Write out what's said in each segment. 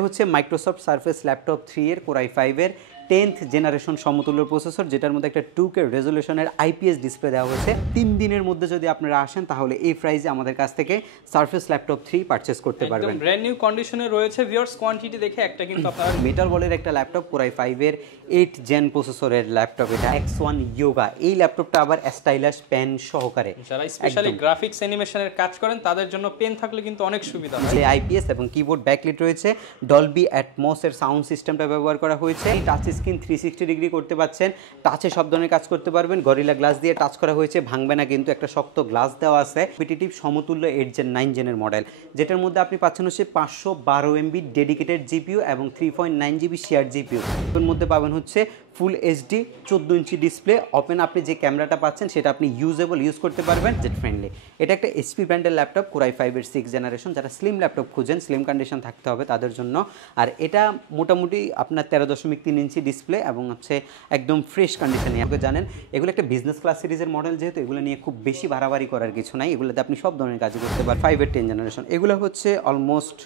হচ্ছে Microsoft surface laptop 3 এর core i5 এর 10th জেনারেশন সমতুল্য প্রসেসর, যেটার মধ্যে একটা 2K রেজোলিউশনের আইপিএস ডিসপ্লে দেওয়া হয়েছে। 3 দিনের মধ্যে যদি আপনারা আসেন তাহলে এই প্রাইসে আমাদের কাছ থেকে সার্ফেস ল্যাপটপ 3 পারচেজ করতে পারবেন। একদম ব্র্যান্ড নিউ কন্ডিশনে রয়েছে। ভিউয়ার্স কোয়ান্টিটি দেখে একটা কিন্তু আপনারা মেটাল বলের একটা ল্যাপটপ কোর i5 এর 8 জেন প্রসেসরের ল্যাপটপ, এটা X1 Yoga। এই ল্যাপটপটা আবার স্টাইলাস পেন সহকারে, যারা স্পেশালি গ্রাফিক্স অ্যানিমেশনের কাজ করেন তাদের জন্য পেন থাকলে কিন্তু অনেক সুবিধা হয়। যে আইপিএস এবং কিবোর্ড ব্যাকলিট রয়েছে, ডলবি অ্যাটমস এর সাউন্ড সিস্টেমটা ব্যবহার করা হয়েছে। এই টাচ স্ক্রিন 360 ডিগ্রি করতে পাচ্ছেন, টাচে সব ধরনের কাজ করতে পারবেন। গরিলা গ্লাস দিয়ে টাচ করা হয়েছে, ভাঙবে না কিন্তু, একটা শক্ত গ্লাস দেওয়া আছে। কম্পিটিটিভ সমতুল্য 8 জেন 9 জেনের মডেল, যেটার মধ্যে আপনি পাচ্ছেন হচ্ছে 512 MB ডেডিকেটেড জিপিইউ এবং 3.9 GB শেয়ার জিপিইউ। এর মধ্যে পাবেন হচ্ছে full HD 14 inch display open. আপনি যে ক্যামেরাটা পাচ্ছেন সেটা আপনি ইউজ করতে পারবেন, জেট ফ্রেন্ডলি। এটা একটা এইচপি ব্র্যান্ডের ল্যাপটপ কোর i5 এর 6 জেনারেশন। যারা স্লিম ল্যাপটপ খুঁজেন, স্লিম কন্ডিশন থাকতে হবে তাদের জন্য। আর এটা মোটামুটি আপনার 13.3 ইঞ্চি ডিসপ্লে এবং হচ্ছে একদম ফ্রেশ কন্ডিশনে। আপনি জানেন এগুলো একটা বিজনেস ক্লাস সিরিজের মডেল, যেহেতু এগুলো নিয়ে খুব বেশি ভাড়াবাড়ি করার কিছু নাই। এগুলোতে আপনি সব ধরনের কাজ করতে পারেন। 5 এর 10 জেনারেশন, এগুলো হচ্ছে অলমোস্ট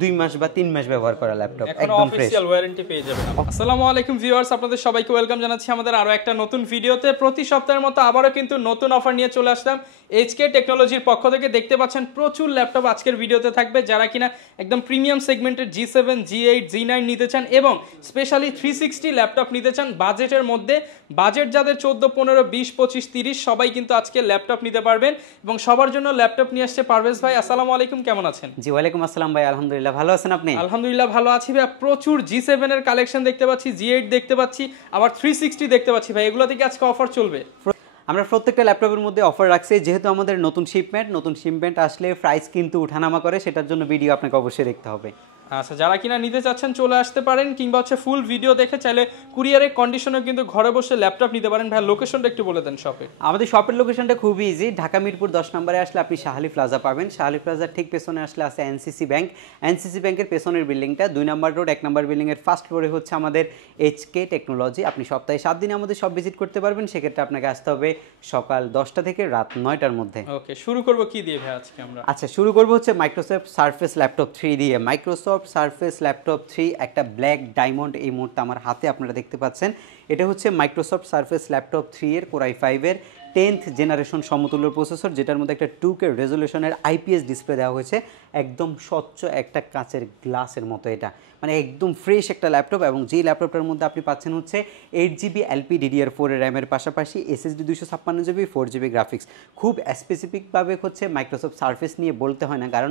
2 মাস বা 3 মাস ব্যবহার করা ল্যাপটপ, একদম ফ্রেশ। অফিশিয়াল ওয়ারেন্টি পেয়ে যাবেন। আসসালামু আলাইকুম ভিউয়ার্স, আপনাদের সবাইকে ওয়েলকাম জানাচ্ছি আমাদের আরো একটা নতুন ভিডিওতে। প্রতি সপ্তাহের মতো আবারো কিন্তু নতুন অফার নিয়ে চলে আসলাম এইচকে টেকনোলজির পক্ষ থেকে। দেখতে পাচ্ছেন প্রচুর ল্যাপটপ আজকের ভিডিওতে থাকবে। যারা কিনা একদম প্রিমিয়াম সেগমেন্টের G7, G8, G9 নিতে চান এবং স্পেশালি 360 ল্যাপটপ নিতে চান বাজেটের মধ্যে, বাজেট যাদের 14, 15, 20, 25, 30 সবাই কিন্তু আজকে ল্যাপটপ নিতে পারবেন। এবং সবার জন্য ল্যাপটপ নিয়ে আসছে পারভেজ ভাই। আসসালামু আলাইকুম, কেমন আছেন? জি ওয়ালাইকুম আসসালাম ভাই, আলহামদুলিল্লাহ ভালো আছেন আপনি? আলহামদুলিল্লাহ ভালো আছি ভাই। প্রচুর G7 এর কালেকশন দেখতে পাচ্ছি, G8 দেখতে পাচ্ছি, আবার 360 দেখতে পাচ্ছি ভাই। এগুলো থেকে আজকে অফার চলবে? আমরা প্রত্যেকটা ল্যাপটপের মধ্যে অফার রাখছি, যেহেতু আমাদের নতুন শিপমেন্ট আসলে প্রাইস কিন্তু উঠানামা করে, সেটার জন্য ভিডিও আপনাকে অবশ্যই দেখতে হবে। আচ্ছা, যারা কিনা নিতে চাচ্ছেন চলে আসতে পারেন, কিংবা হচ্ছে ফুল ভিডিও দেখে চাইলে কুরিয়ারের কন্ডিশনে কিন্তু ঘরে বসে ল্যাপটপ নিতে পারেন। ভাই লোকেশনটা একটু বলে দেন শপে। আমাদের শপের লোকেশনটা খুবই ইজি। ঢাকা মিরপুর 10 নম্বরে আসলে আপনি শাহালি প্লাজা পাবেন। শাহালি প্লাজার ঠিক পেছনে আসলে আছে এনসিসি ব্যাংক। এনসিসি ব্যাংকের পেছনের বিল্ডিংটা 2 নম্বর রোড 1 নম্বর বিল্ডিং এর ফার্স্ট ফ্লোরে হচ্ছে আমাদের এইচকে টেকনোলজি। আপনি সপ্তাহে 7 দিন আমাদের সব ভিজিট করতে পারবেন। সেক্ষেত্রে আপনাকে আসতে হবে সকাল 10টা থেকে রাত 9টার মধ্যে। ওকে, শুরু করব কি দিয়ে ভাই আজকে আমরা? আচ্ছা, শুরু করব হচ্ছে মাইক্রোসফট সারফেস ল্যাপটপ 3 দিয়ে। মাইক্রোসফট সারফেস ল্যাপটপ 3 একটা ব্ল্যাক ডায়মন্ড এই মুহূর্তে আমার হাতে আপনারা দেখতে পাচ্ছেন। এটা হচ্ছে মাইক্রোসফট সারফেস ল্যাপটপ 3 এর কোর i5 এর 10th জেনারেশন সমতুল্য প্রসেসর, যেটার মধ্যে একটা 2K রেজোলিউশনের আইপিএস ডিসপ্লে দেওয়া হয়েছে। একদম স্বচ্ছ একটা কাঁচের গ্লাসের মতো, এটা মানে একদম ফ্রেশ একটা ল্যাপটপ। এবং যেই ল্যাপটপটার মধ্যে আপনি পাচ্ছেন হচ্ছে 8GB LPDDR4 এর র্যামের পাশাপাশি SSD 256GB 4GB গ্রাফিক্স। খুব স্পেসিফিকভাবে হচ্ছে মাইক্রোসফট সারফেস নিয়ে বলতে হয় না, কারণ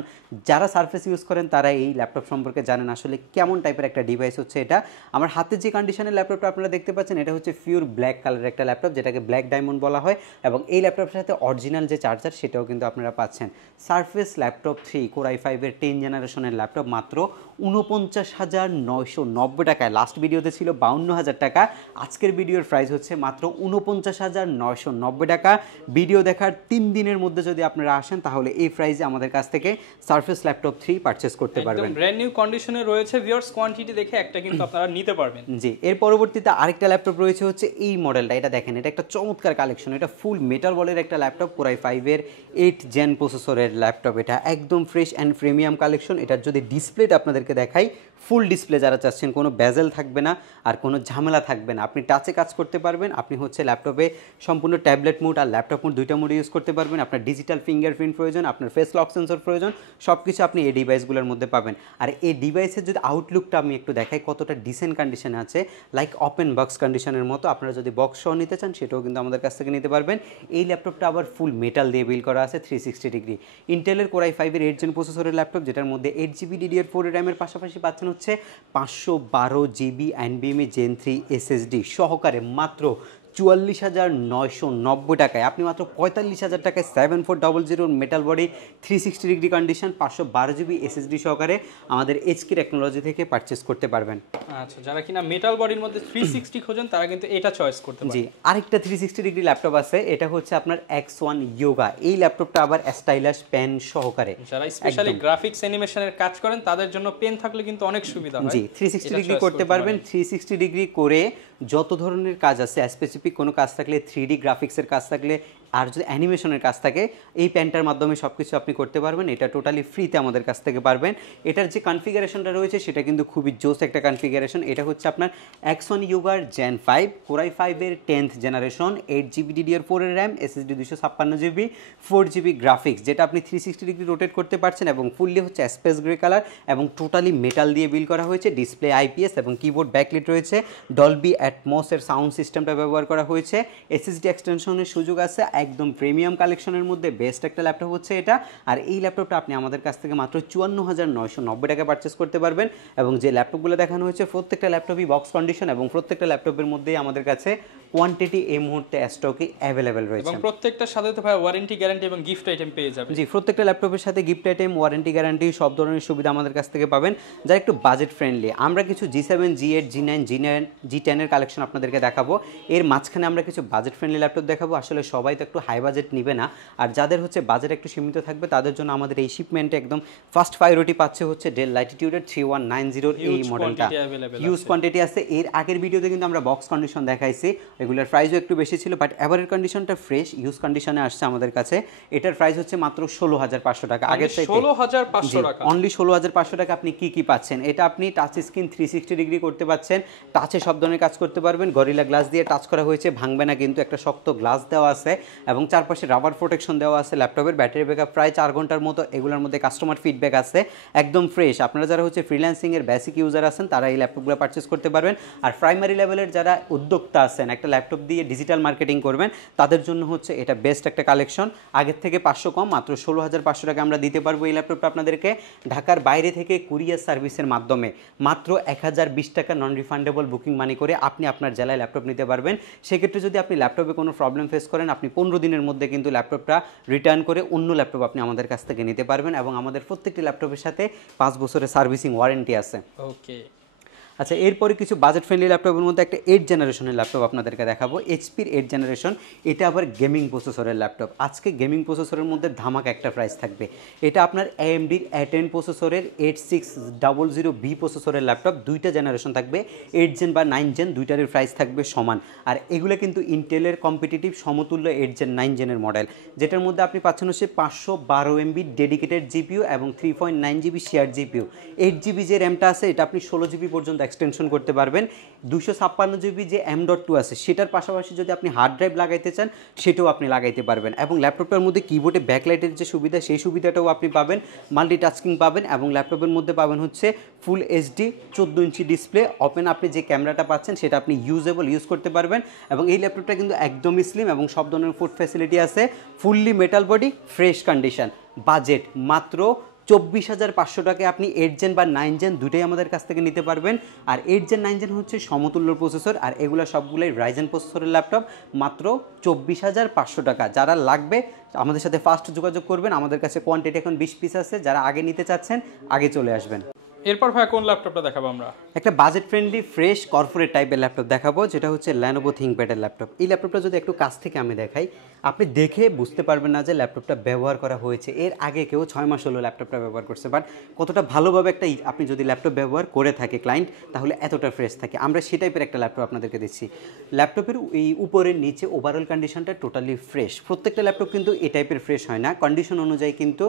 যারা সারফেস ইউজ করেন তারা এই ল্যাপটপ সম্পর্কে জানেন আসলে কেমন টাইপের একটা ডিভাইস হচ্ছে এটা। আমার হাতে যে কন্ডিশনের ল্যাপটপটা আপনারা দেখতে পাচ্ছেন, এটা হচ্ছে পিওর ব্ল্যাক কালারের একটা ল্যাপটপ, যেটাকে ব্ল্যাক ডায়মন্ড বলা হয়। এবং এই ল্যাপটপের সাথে অরিজিনাল যে চার্জার সেটাও কিন্তু আপনারা পাচ্ছেন। সারফেস ল্যাপটপ 3 কোর i5 এর 10 জেনারেশনের ল্যাপটপ মাত্র 49,990 টাকায়। লাস্ট ভিডিওতে ছিল 52,000 টাকা, আজকের ভিডিওর প্রাইস হচ্ছে মাত্র 49,990 টাকা। ভিডিও দেখার 3 দিনের মধ্যে যদি আপনারা আসেন তাহলে এই প্রাইসে আমাদের কাছ থেকে সারফেস ল্যাপটপ 3 পারচেজ করতে পারবেন। একদম ব্র্যান্ড নিউ কন্ডিশনে রয়েছে। ভিউয়ার্স কোয়ান্টিটি দেখে একটা কিন্তু আপনারা নিতে পারবেন। জি, এর পরবর্তীতে আরেকটা ল্যাপটপ রয়েছে হচ্ছে এই মডেলটা। এটা দেখেন, এটা একটা চমৎকার কালেকশন। এটা ফুল মেটাল বলের একটা ল্যাপটপ কোর i5 এর 8 জেন প্রসেসরের ল্যাপটপ। এটা একদম ফ্রেশ অ্যান্ড প্রিমিয়াম কালেকশন। এটার যদি ডিসপ্লেটা আপনাদেরকে দেখাই, ফুল ডিসপ্লে যারা চাচ্ছেন, কোনো বেজেল থাকবে না আর কোনো ঝামেলা থাকবে না। আপনি টাচে কাজ করতে পারবেন। আপনি হচ্ছে ল্যাপটপে সম্পূর্ণ ট্যাবলেট মোড আর ল্যাপটপ মোড দুইটা মোড ইউজ করতে পারবেন। আপনার ডিজিটাল ফিঙ্গারপ্রিন্ট প্রয়োজন, আপনার ফেস লক সেন্সর প্রয়োজন, সব কিছু আপনি এই ডিভাইসগুলোর মধ্যে পাবেন। আর এই ডিভাইসের যদি আউটলুকটা আমি একটু দেখাই কতটা ডিসেন্ট কন্ডিশনে আছে, লাইক ওপেন বক্স কন্ডিশনের মতো। আপনারা যদি বক্স সহ নিতে চান সেটাও কিন্তু আমাদের কাছ থেকে নিতে পারবেন। এই ল্যাপটপটা আবার ফুল মেটাল দিয়ে বিল্ড করা আছে, 360 ডিগ্রি। ইন্টেলের কোর i5 এর 8 জেন প্রসেসরের ল্যাপটপ, যেটার মধ্যে 8GB DDR4 এর র্যামের পাশাপাশি পাচ্ছেন হচ্ছে 512GB NVMe Gen 3 SSD সহকারে মাত্র 44,990 টাকায়। আপনি মাত্র 45,000 টাকায় 7400 metal body 360 degree condition 512GB SSD সহকারে আমাদের এইচকে টেকনোলজি থেকে পারচেজ করতে পারবেন। আচ্ছা, যারা কিনা মেটাল বডির মধ্যে 360 খোঁজেন তারা কিন্তু এটা চয়েস করতে পারেন। জি, আরেকটা 360 ডিগ্রি ল্যাপটপ আছে, এটা হচ্ছে আপনার X1 Yoga। এই ল্যাপটপটা আবার স্টাইলাস পেন সহকারে। যারা স্পেশালি গ্রাফিক্স অ্যানিমেশনের কাজ করেন তাদের জন্য পেন থাকলে কিন্তু অনেক সুবিধা হয়। জি, 360 ডিগ্রি করতে পারবেন। 360 ডিগ্রি করে যত ধরনের কাজ আছে, স্পেসিফিক কোনো কাজ থাকলে, 3D গ্রাফিক্সের কাজ থাকলে, আর যদি অ্যানিমেশনের কাজ থাকে এই প্যান্টার মাধ্যমে সব কিছু আপনি করতে পারবেন। এটা টোটালি ফ্রিতে আমাদের কাছ থেকে পারবেন। এটার যে কনফিগারেশনটা রয়েছে সেটা কিন্তু খুবই জোস একটা কনফিগারেশন। এটা হচ্ছে আপনার অ্যাক্সন ইয়োগার জেন 5 কোরাই 5-এর 10th জেনারেশন, 8GB DDR4 এর RAM, SSD 256GB, 4GB graphics, যেটা আপনি 360 ডিগ্রি রোটেট করতে পারছেন এবং ফুললি হচ্ছে স্পেস গ্রে কালার এবং টোটালি মেটাল দিয়ে বিল্ড করা হয়েছে। ডিসপ্লে IPS এবং কিবোর্ড ব্যাকলিট রয়েছে। ডলবি অ্যাটমসের সাউন্ড সিস্টেমটা ব্যবহার করা হয়েছে। SSD এক্সটেনশনের সুযোগ আছে। একদম প্রিমিয়াম কালেকশনের মধ্যে বেস্ট একটা ল্যাপটপ হচ্ছে এটা। আর এই ল্যাপটপটা আপনি আমাদের কাছ থেকে মাত্র 54,990 টাকা পারচেস করতে পারবেন। এবং যে ল্যাপটপগুলো দেখানো হয়েছে প্রত্যেকটা ল্যাপটপই বক্স কন্ডিশন এবং প্রত্যেকটা ল্যাপটপের মধ্যেই আমাদের কাছে কোয়ান্টিটি এই মুহূর্তে স্টকে অ্যাভেলেবেল রয়েছে। এবং প্রত্যেকটার সাথে তো ভাই ওয়ারেন্টি গ্যারান্টি এবং গিফট আইটেম পেয়ে যাবেন। জি, প্রত্যেকটা ল্যাপটপের সাথে গিফট আইটেম, ওয়ারেন্টি গ্যারান্টি সব ধরনের সুবিধা আমাদের কাছ থেকে পাবেন, যা একটু বাজেট ফ্রেন্ডলি। আমরা কিছু G7, G8, G9, G10 এর কালেকশন আপনাদেরকে দেখাবো। এর মাঝখানে আমরা কিছু বাজেট ফ্রেন্ডলি ল্যাপটপ দেখাবো। আসলে সবাই তো একটু হাই বাজেট নিবে না, আর যাদের হচ্ছে বাজেট একটু সীমিত থাকবে তাদের জন্য আমাদের এই শিপমেন্টে একদম ফার্স্ট প্রায়োরিটি পাচ্ছে হচ্ছে ডেল ল্যাটিটিউডের 3190 এই মডেলটা। হিউজ কোয়ান্টিটি আছে। এর আগের ভিডিওতে কিন্তু আমরা বক্স কন্ডিশন দেখাইছি, এগুলোর প্রাইসও একটু বেশি ছিল, বাট এবারের কন্ডিশনটা ফ্রেশ ইউজ কন্ডিশনে আসছে আমাদের কাছে। এটার প্রাইস হচ্ছে মাত্র 16,500 টাকা। আগের থেকে 16,500 টাকা, অনলি 16,500 টাকা। আপনি কি পাচ্ছেন? এটা আপনি টাচ স্ক্রিন 360 ডিগ্রি করতে পাচ্ছেন, টাচে সব ধরনের কাজ করতে পারবেন। গরিলা গ্লাস দিয়ে টাচ করা হয়েছে, ভাঙবে না কিন্তু, একটা শক্ত গ্লাস দেওয়া আছে এবং চারপাশে রাবার প্রোটেকশন দেওয়া আছে। ল্যাপটপের ব্যাটারি ব্যাকআপ প্রায় 4 ঘন্টার মতো। এগুলোর মধ্যে কাস্টমার ফিডব্যাক আছে, একদম ফ্রেশ। আপনারা যারা হচ্ছে ফ্রিল্যান্সিং এর বেসিক ইউজার আছেন তারা এই ল্যাপটপগুলো পারচেস করতে পারবেন। আর প্রাইমারি লেভেলের যারা উদ্যোক্তা আছেন, একটা ল্যাপটপ দিয়ে ডিজিটাল মার্কেটিং করবেন, তাদের জন্য হচ্ছে এটা বেস্ট একটা কালেকশন। আগের থেকে 500 কম, মাত্র 16,500 টাকা আমরা দিতে পারবো এই ল্যাপটপটা আপনাদেরকে। ঢাকার বাইরে থেকে কুরিয়ার সার্ভিসের মাধ্যমে মাত্র 1020 টাকা নন রিফান্ডেবল বুকিং মানি করে আপনি আপনার জেলায় ল্যাপটপ নিতে পারবেন। সেক্ষেত্রে যদি আপনি ল্যাপটপে কোনো প্রবলেম ফেস করেন, আপনি 15 দিনের মধ্যে কিন্তু ল্যাপটপটা রিটার্ন করে অন্য ল্যাপটপ আপনি আমাদের কাছ থেকে নিতে পারবেন। এবং আমাদের প্রত্যেকটি ল্যাপটপের সাথে 5 বছরের সার্ভিসিং ওয়ারেন্টি আছে। ওকে, আচ্ছা, এরপরে কিছু বাজেট ফ্রেন্ডলি ল্যাপটপের মধ্যে একটা 8 জেনারেশনের ল্যাপটপ আপনাদেরকে দেখাবো। এইচপির 8 জেনারেশন, এটা আবার গেমিং প্রসেসরের ল্যাপটপ। আজকে গেমিং প্রসেসরের মধ্যে ধামাক একটা প্রাইস থাকবে। এটা আপনার AMDর A10 প্রসেসরের 8600B প্রসেসরের ল্যাপটপ। 2টা জেনারেশন থাকবে, 8 জেন বা 9 জেন, দুইটারই প্রাইস থাকবে সমান। আর এগুলো কিন্তু ইন্টেলের কম্পিটিটিভ সমতুল্য 8 জেন 9 জেনের মডেল, যেটার মধ্যে আপনি পাচ্ছেন হচ্ছে 512 MB ডেডিকেটেড জিপিইউ এবং 3.9GB শেয়ার জিপিইউ। 8GB যে র্যামটা আছে এটা আপনি 16GB পর্যন্ত এক্সটেনশন করতে পারবেন। 256GB যে M.2 আছে সেটার পাশাপাশি যদি আপনি হার্ড ড্রাইভ লাগাইতে চান সেটাও আপনি লাগাইতে পারবেন। এবং ল্যাপটপটার মধ্যে কিবোর্ডে ব্যাকলাইটের যে সুবিধা সেই সুবিধাটাও আপনি পাবেন, মাল্টিটাস্কিং পাবেন। এবং ল্যাপটপের মধ্যে পাবেন হচ্ছে full HD 14 inch display open. আপনি যে ক্যামেরাটা পাচ্ছেন সেটা আপনি ইউজ করতে পারবেন। এবং এই ল্যাপটপটা কিন্তু একদমই স্লিম এবং সব ধরনের ফুড ফ্যাসিলিটি আছে। Fully metal body, fresh condition. Budget মাত্র 24,500 টাকায় আপনি 8 জেন বা 9 জেন দুটোই আমাদের কাছ থেকে নিতে পারবেন। আর 8 জেন 9 জেন হচ্ছে সমতুল্য প্রসেসর, আর এগুলো সবগুলোই রাইজেন প্রসেসরের ল্যাপটপ। মাত্র 24,500 টাকা। যারা লাগবে আমাদের সাথে ফাস্ট যোগাযোগ করবেন। আমাদের কাছে কোয়ান্টিটি এখন 20 পিস আছে। যারা আগে নিতে চাচ্ছেন আগে চলে আসবেন। এরপর ভাই কোন ল্যাপটপটা দেখাবো আমরা? একটা বাজেট ফ্রেন্ডলি ফ্রেশ কর্পোরেট টাইপের ল্যাপটপ দেখাবো, যেটা হচ্ছে Lenovo ThinkPad-এর ল্যাপটপ। এই ল্যাপটপটা যদি একটু কাছ থেকে আমি দেখাই, আপনি দেখে বুঝতে পারবেন না যে ল্যাপটপটা ব্যবহার করা হয়েছে। এর আগে কেউ 6 মাস হলো ল্যাপটপটা ব্যবহার করছে, বাট কতটা ভালোভাবে একটা আপনি যদি ল্যাপটপ ব্যবহার করে থাকে ক্লায়েন্ট, তাহলে এতটা ফ্রেশ থাকে। আমরা সেই টাইপের একটা ল্যাপটপ আপনাদেরকে দিচ্ছি। ল্যাপটপের এই উপরের নিচে ওভারঅল কন্ডিশনটা টোটালি ফ্রেশ। প্রত্যেকটা ল্যাপটপ কিন্তু এই টাইপের ফ্রেশ হয় না, কন্ডিশন অনুযায়ী কিন্তু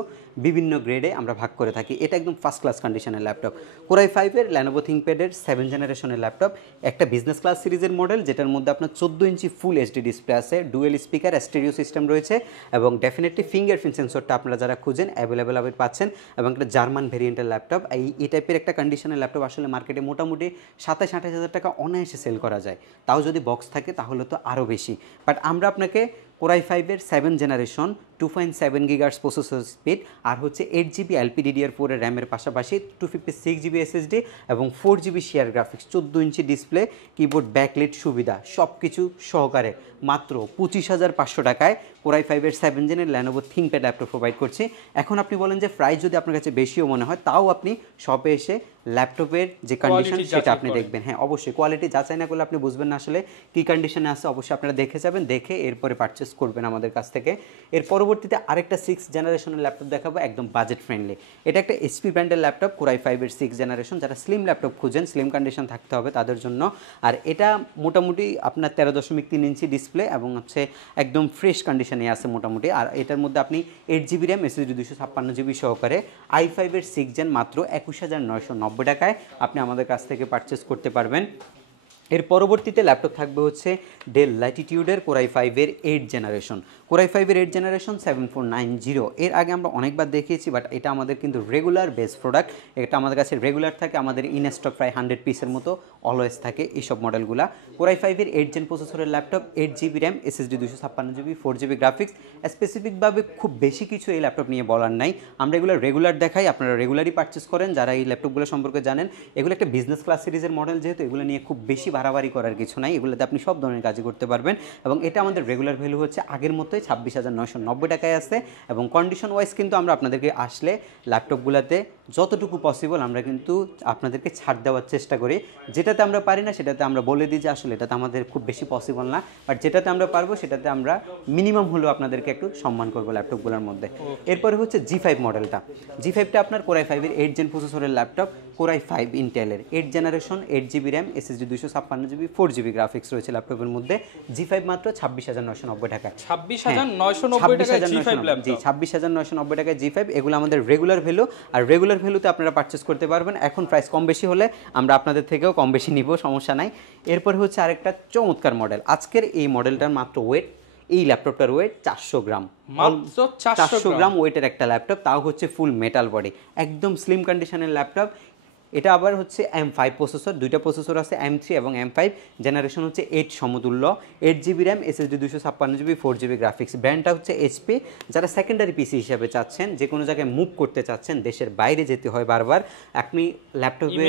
বিভিন্ন গ্রেডে আমরা ভাগ করে থাকি। এটা একদম ফার্স্ট ক্লাস কন্ডিশনের ল্যাপটপ। কোরাই 5-এর Lenovo ThinkPad-এর 7 জেনারেশনের ল্যাপটপ, একটা বিজনেস ক্লাস সিরিজের মডেল, যেটার মধ্যে আপনার 14 ইঞ্চি ফুল এইচডি ডিসপ্লে আছে, ডুয়েল স্পিকার, স্টেরিও সিস্টেম রয়েছে এবং ডেফিনেটলি ফিঙ্গারপ্রিন্ট সেন্সরটা আপনারা যারা খুঁজেন অ্যাভেলেবেল পাচ্ছেন। এবং একটা জার্মান ভেরিয়েন্টের ল্যাপটপ। এই টাইপের একটা কন্ডিশনের ল্যাপটপ আসলে মার্কেটে মোটামুটি 27-28 হাজার টাকা অনায়াসে সেল করা যায়, তাও যদি বক্স থাকে তাহলে তো আরও বেশি। বাট আমরা আপনাকে কোরাই 5-এর 7 জেনারেশন 2.7 GHz প্রসেসর স্পিড আর হচ্ছে 8GB LPDDR4 এর র্যামের পাশাপাশি 256GB SSD এবং 4GB share graphics, 14 inch display, keyboard backlit সুবিধা সব কিছু সহকারে মাত্র 25,500 টাকায় কোরাই 5-এর 7 জেনের Lenovo ThinkPad ল্যাপটপ প্রোভাইড করছি। এখন আপনি বলেন যে প্রাইস যদি আপনার কাছে বেশিও মনে হয়, তাও আপনি শপে এসে ল্যাপটপের যে কন্ডিশন সেটা আপনি দেখবেন। হ্যাঁ, অবশ্যই কোয়ালিটি যাচাই না করলে আপনি বুঝবেন না আসলে কী কন্ডিশনে আছে। অবশ্যই আপনারা দেখে যাবেন, দেখে এরপরে পারচেস করবেন আমাদের কাছ থেকে। এর পরবর্তীতে আরেকটা 6 জেনারেশনের ল্যাপটপ দেখাবো, একদম বাজেট ফ্রেন্ডলি। এটা একটা HP ব্র্যান্ডের ল্যাপটপ, কোরাই 5-এর 6 জেনারেশন। যারা স্লিম ল্যাপটপ খুঁজেন, স্লিম কন্ডিশন থাকতে হবে তাদের জন্য। আর এটা মোটামুটি আপনার 13.3 ইঞ্চি ডিসপ্লে এবং হচ্ছে একদম ফ্রেশ কন্ডিশন কন্ডিশনে আছে মোটামুটি। আর এটার মধ্যে আপনি 8GB র্যাম SSD 256GB সহকারে i5-এর 6th Gen মাত্র 21,990 টাকায় আপনি আমাদের কাছ থেকে পারচেস করতে পারবেন। এর পরবর্তীতে ল্যাপটপ থাকবে হচ্ছে ডেল ল্যাটিটিউডের Core i5-এর 8th জেনারেশন। Core i5-এর 8th জেনারেশন 7490। এর আগে আমরা অনেকবার দেখিয়েছি, বাট এটা আমাদের কিন্তু রেগুলার বেস প্রোডাক্ট। এটা আমাদের কাছে রেগুলার থাকে, আমাদের ইন স্টক প্রায় 100 পিসের মতো অলওয়েজ থাকে এইসব মডেলগুলা। Core i5-এর 8th Gen প্রসেসরের laptop, 8GB RAM SSD 256GB 4GB গ্রাফিক্স। স্পেসিফিকভাবে খুব বেশি কিছু এই ল্যাপটপ নিয়ে বলার নাই, আমরা এগুলো রেগুলার দেখাই, আপনারা রেগুলারই পারচেস করেন যারা এই ল্যাপটপগুলো সম্পর্কে জানেন। এগুলো একটা বিজনেস ক্লাস সিরিজের মডেল, যেহেতু এগুলো নিয়ে খুব বেশি বাড়াবাড়ি করার কিছু নাই, এগুলোতে আপনি সব ধরনের কাজই করতে পারবেন। এবং এটা আমাদের রেগুলার ভ্যালু হচ্ছে আগের মতোই 26,990 টাকায় আছে। এবং কন্ডিশন ওয়াইজ কিন্তু আমরা আপনাদেরকে আসলে ল্যাপটপগুলোতে যতটুকু পসিবল আমরা কিন্তু আপনাদেরকে ছাড় দেওয়ার চেষ্টা করি। যেটাতে আমরা পারি না সেটাতে আমরা বলে দিই যে আসলে এটাতে আমাদের খুব বেশি পসিবল না, বাট যেটাতে আমরা পারবো সেটাতে আমরা মিনিমাম হলেও আপনাদেরকে একটু সম্মান করবো ল্যাপটপগুলোর মধ্যে। এরপরে হচ্ছে G5 মডেলটা। G5টা আপনার Core i5-এর 8th Gen প্রসেসরের ল্যাপটপ, Core i5 ইন্টেলের 8th generation, 8GB RAM SSD 256GB 4GB graphics রয়েছে ল্যাপটপের মধ্যে। G5 মাত্র 26,990 টাকায়। 26,990 টাকায় G5 ল্যাপটপ। জি 26,990 টাকায় G5। এগুলো আমাদের রেগুলার ভ্যালু, আর রেগুলার ভ্যালুতে আপনারা পারচেস করতে পারবেন। এখন প্রাইস কম বেশি হলে আমরা আপনাদের থেকেও কম বেশি নিব, সমস্যা নাই। এরপরে হচ্ছে আরেকটা চমৎকার মডেল। আজকের এই মডেলটার মাত্র ওয়েট, এই ল্যাপটপটার ওয়েট 400 গ্রাম, মাত্র 400 গ্রাম ওয়েটের একটা ল্যাপটপ, তাও হচ্ছে ফুল মেটাল বডি, একদম স্লিম কন্ডিশনের ল্যাপটপ। এটা আবার হচ্ছে M5 প্রসেসর, দুইটা প্রসেসর আছে M3 এবং M5, জেনারেশন হচ্ছে 8 সমতুল্য, 8GB RAM SSD 256GB 4GB graphics. ব্র্যান্ডটা হচ্ছে HP। যারা সেকেন্ডারি পিসি হিসাবে চাচ্ছেন, যে কোনো জায়গায় মুভ করতে চাচ্ছেন, দেশের বাইরে যেতে হয় বারবার, আপনি ল্যাপটপে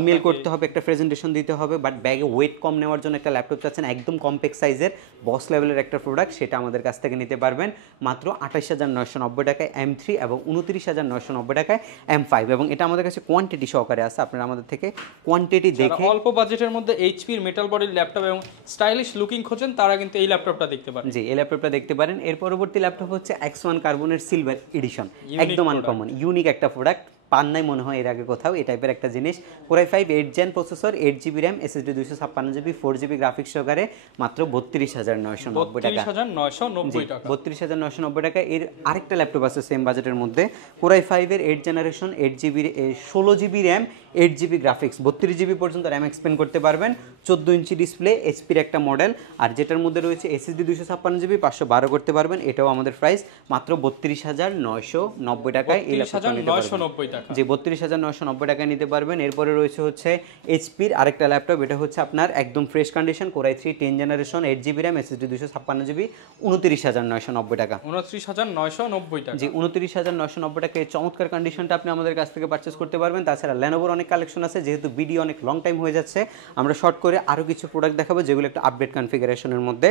ইমেল করতে হবে, একটা প্রেজেন্টেশন দিতে হবে, বাট ব্যাগে ওয়েট কম নেওয়ার জন্য একটা ল্যাপটপ চাচ্ছেন একদম কম্প্যাক্ট সাইজের বস লেভেলের একটা প্রোডাক্ট, সেটা আমাদের কাছ থেকে নিতে পারবেন মাত্র 28,990 টাকায় M3 এবং 29,990 টাকায় M5। এবং এটা আমাদের কাছে কোয়ান্টিটি সহকারে আছে, আপনারা আমাদের থেকে কোয়ান্টিটি দেখে অল্প বাজেটের মধ্যে এইচপির মেটাল বডির ল্যাপটপ এবং স্টাইলিশ লুকিং খোঁজেন, তারা কিন্তু এই ল্যাপটপটা দেখতে পারেন। জি, এই ল্যাপটপটা দেখতে পারেন। এর পরবর্তী ল্যাপটপ হচ্ছে X1 কার্বনের সিলভার এডিশন, একদম আনকমন ইউনিক একটা প্রোডাক্ট, পান নাই মনে হয় এর আগে কোথাও এই টাইপের একটা জিনিস। Core i5 8th Gen processor, 8GB RAM SSD 256GB 4GB graphics সহকারে মাত্র 32,990 টাকা। 32,990 টাকা। 32,990 টাকা। এর আরেকটা ল্যাপটপ আছে সেম বাজেটের মধ্যে, Core i5-এর 8th generation, 16GB RAM 8GB graphics, 32GB পর্যন্ত র্যাম এক্সপেন্ড করতে পারবেন, 14 ইঞ্চি ডিসপ্লে, এইচপির একটা মডেল। আর যেটার মধ্যে রয়েছে SSD 256GB 512 করতে পারবেন। এটাও আমাদের প্রাইস মাত্র 32,990 টাকায় এই ল্যাপটপটা নিতে পারবেন। জি 32,990 টাকায় নিতে পারবেন। এরপরে রয়েছে হচ্ছে এইচপির আরেকটা ল্যাপটপ, এটা হচ্ছে আপনার একদম fresh condition, Core i3 10th generation, 8GB RAM SSD 256GB 29,990 টাকা। 29,990 টাকা। জি 29,990 টাকা। এই চমৎকার কন্ডিশনটা আপনি আমাদের কাছ থেকে পারচেস করতে পারবেন। তাছাড়া লেনোভোর অনেক কালেকশন আছে, যেহেতু ভিডিও অনেক লং টাইম হয়ে যাচ্ছে, আমরা শর্ট করে আরও কিছু প্রোডাক্ট দেখাবো যেগুলো একটা আপডেট কনফিগারেশনের মধ্যে।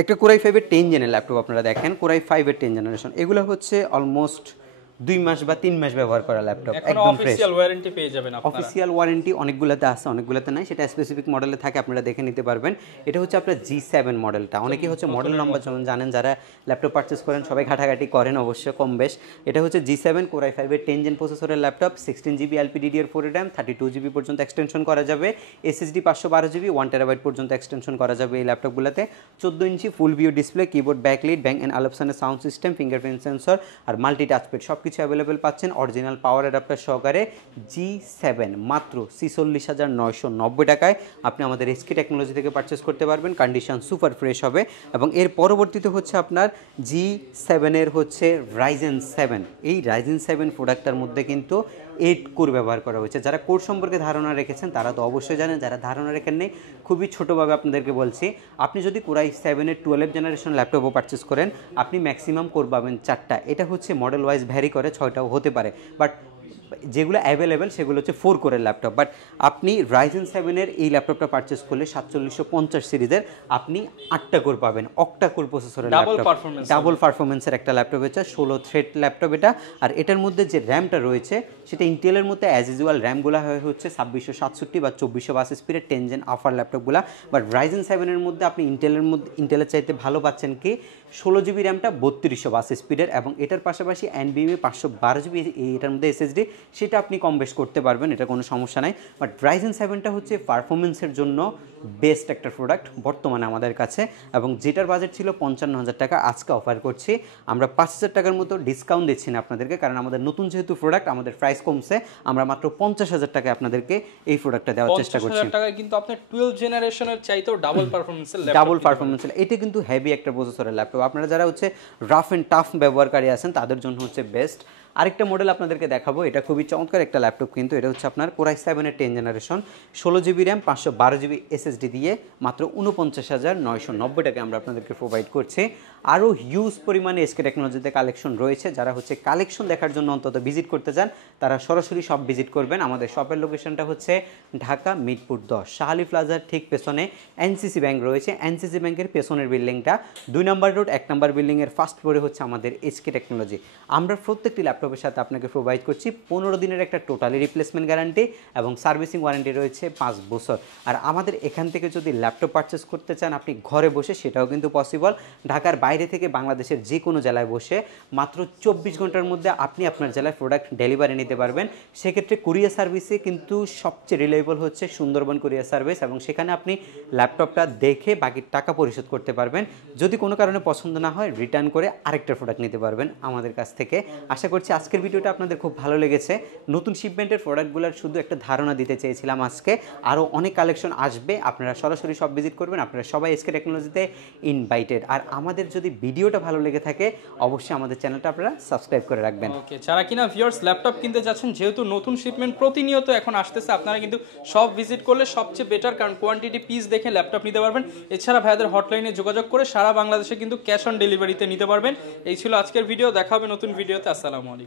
একটা Core i5-এর 10th জেনের ল্যাপটপ আপনারা দেখেন, Core i5-এর 10th জেনারেশন, এগুলো হচ্ছে অলমোস্ট 2 মাস বা 3 মাস ব্যবহার করা ল্যাপটপ, একদম ফ্রেশ। অফিশিয়াল ওয়ারেন্টি পেয়ে যাবেন আপনারা। অফিশিয়াল ওয়ারেন্টি অনেকগুলোতে আছে, অনেকগুলোতে নাই, সেটা স্পেসিফিক মডেলে থাকে, আপনারা দেখে নিতে পারবেন। এটা হচ্ছে আপনার G7 মডেলটা, অনেকেই হচ্ছে মডেল নাম্বার জানেন, যারা ল্যাপটপ পারচেস করেন সবাই ঘাটাঘাটি করেন অবশ্য কম বেশ। এটা হচ্ছে G7 Core i5-এর 10th Gen প্রসেসরের laptop, 16GB LPDDR4 RAM, 32GB পর্যন্ত এক্সটেনশন করা যাবে, SSD 512GB 1TB পর্যন্ত এক্সটেনশন করা যাবে এই ল্যাপটপগুলোতে, 14 inch full view display, keyboard backlight, bang and অলপশনের সাউন্ড সিস্টেম, ফিঙ্গারপ্রিন্ট সেন্সর আর মাল্টি টাচপ্যাড সব কিছু অ্যাভেলেবেল পাচ্ছেন অরিজিনাল পাওয়ার অ্যাডাপ্টার সহকারে। G7 মাত্র 46,990 টাকায় আপনি আমাদের SK টেকনোলজি থেকে পারচেস করতে পারবেন। কন্ডিশন সুপার ফ্রেশ হবে। এবং এর পরবর্তীতে হচ্ছে আপনার G7-এর হচ্ছে Ryzen 7। এই Ryzen 7 প্রোডাক্টটার মধ্যে কিন্তু 8 কোর ব্যবহার করা হয়েছে। যারা কোর সম্পর্কে ধারণা রেখেছেন তারা তো অবশ্যই জানেন, যারা ধারণা রেখেন নেই খুবই ছোটোভাবে আপনাদেরকে বলছি, আপনি যদি Core i7-এর 12th জেনারেশন ল্যাপটপও পারচেস করেন, আপনি ম্যাক্সিমাম কোর পাবেন 4টা। এটা হচ্ছে মডেল ওয়াইজ ভ্যারি করে, 6টাও হতে পারে, বাট যেগুলো অ্যাভেলেবেল সেগুলো হচ্ছে 4 কোরের ল্যাপটপ। বাট আপনি Ryzen 7-এর এই ল্যাপটপটা পারচেস করলে 4750 সিরিজের আপনি 8টা কোর পাবেন, অক্টা কোর প্রসেসরের ল্যাপটপ, ডাবল পারফরমেন্সের একটা ল্যাপটপ হচ্ছে, 16 থ্রেড ল্যাপটপ এটা। আর এটার মধ্যে যে র্যামটা রয়েছে সেটা ইন্টেলের মধ্যে অ্যাজ ইউজুয়াল র্যামগুলো হচ্ছে 2667 বা 2422 স্পিডের 10 জেন আফার ল্যাপটপগুলো। বাট Ryzen 7-এর মধ্যে আপনি ইন্টেলের চাইতে ভালো পাচ্ছেন কি 16 GB র্যামটা 3200 বাস স্পিডের, এবং এটার পাশাপাশি NVMe 512 GB এটার মধ্যে SSD, সেটা আপনি কম বেশ করতে পারবেন, এটা কোনো সমস্যা নাই। বাট Ryzen 7টা হচ্ছে পারফরমেন্সের জন্য বেস্ট একটা প্রোডাক্ট বর্তমানে আমাদের কাছে, এবং যেটার বাজেট ছিল 55,000 টাকা, আজকে অফার করছি আমরা 5,000 টাকার মতো ডিসকাউন্ট দিচ্ছি না আপনাদেরকে, কারণ আমাদের নতুন যেহেতু প্রোডাক্ট, আমাদের প্রাইস কমছে, আমরা মাত্র 50,000 টাকায় আপনাদেরকে এই প্রোডাক্টটা দেওয়ার চেষ্টা করছি। 50,000 টাকায় কিন্তু আপনার 12 জেনারেশনের চাইতেও ডাবল পারফরম্যান্সের ল্যাপটপ, ডাবল পারফরমেন্সের, এটা কিন্তু হেভি একটা প্রসেসরের ল্যাপটপ। আপনারা যারা হচ্ছে রাফ অ্যান্ড টাফ ব্যবহারকারী আছেন তাদের জন্য হচ্ছে বেস্ট। আরেকটা মডেল আপনাদেরকে দেখাবো, এটা খুবই চমৎকার একটা ল্যাপটপ, কিন্তু এটা হচ্ছে আপনার Core i7-এর 10 generation, 16 GB RAM 512 GB SSD দিয়ে মাত্র 49,990 টাকায় আমরা আপনাদেরকে প্রোভাইড করছি। আরও হিউজ পরিমাণে SK টেকনোলজিতে কালেকশন রয়েছে, যারা হচ্ছে কালেকশন দেখার জন্য অন্তত ভিজিট করতে চান তারা সরাসরি শপ ভিজিট করবেন। আমাদের শপের লোকেশনটা হচ্ছে ঢাকা মিরপুর 10, শাহালি প্লাজার ঠিক পেছনে NCC ব্যাংক রয়েছে, NCC ব্যাংকের পেছনের বিল্ডিংটা 2 নম্বর রোড 1 নম্বর বিল্ডিংয়ের ফার্স্ট ফ্লোরে হচ্ছে আমাদের SK টেকনোলজি। আমরা প্রত্যেকটি ল্যাপটপের সাথে আপনাকে প্রোভাইড করছি 15 দিনের একটা টোটালি রিপ্লেসমেন্ট গ্যারান্টি, এবং সার্ভিসিং ওয়ারেন্টি রয়েছে 5 বছর। আর আমাদের এখান থেকে যদি ল্যাপটপ পারচেস করতে চান আপনি ঘরে বসে, সেটাও কিন্তু পসিবল। ঢাকার বাইরে থেকে বাংলাদেশের যে কোনো জেলায় বসে মাত্র 24 ঘন্টার মধ্যে আপনি আপনার জেলায় প্রোডাক্ট ডেলিভারি নিতে পারবেন। সেক্ষেত্রে কুরিয়ার সার্ভিসে কিন্তু সবচেয়ে রিলায়েবল হচ্ছে সুন্দরবন কুরিয়ার সার্ভিস, এবং সেখানে আপনি ল্যাপটপটা দেখে বাকি টাকা পরিশোধ করতে পারবেন। যদি কোনো কারণে পছন্দ না হয় রিটার্ন করে আরেকটা প্রোডাক্ট নিতে পারবেন আমাদের কাছ থেকে। আশা করছি আজকের ভিডিওটা আপনাদের খুব ভালো লেগেছে। নতুন শিপমেন্টের প্রোডাক্টগুলোর শুধু একটা ধারণা দিতে চেয়েছিলাম আজকে, আরও অনেক কালেকশন আসবে, আপনারা সরাসরি সব ভিজিট করবেন। আপনারা সবাই SK টেকনোলজিতে ইনভাইটেড। আর আমাদের যদি ভিডিওটা ভালো লেগে থাকে অবশ্যই আমাদের চ্যানেলটা আপনারা সাবস্ক্রাইব করে রাখবেন। ওকে, যারা কিনা ভিউয়ার্স ল্যাপটপ কিনতে যাচ্ছেন, যেহেতু নতুন শিপমেন্ট প্রতিনিয়ত এখন আসতেছে, আপনারা কিন্তু সব ভিজিট করলে সবচেয়ে বেটার, কারণ কোয়ান্টিটি পিস দেখে ল্যাপটপ নিতে পারবেন। এছাড়া ভাইদের হটলাইনে যোগাযোগ করে সারা বাংলাদেশে কিন্তু ক্যাশ অন ডেলিভারিতে নিতে পারবেন। এই ছিল আজকের ভিডিও, দেখা হবে নতুন ভিডিওতে। আসসালামু আলাইকুম।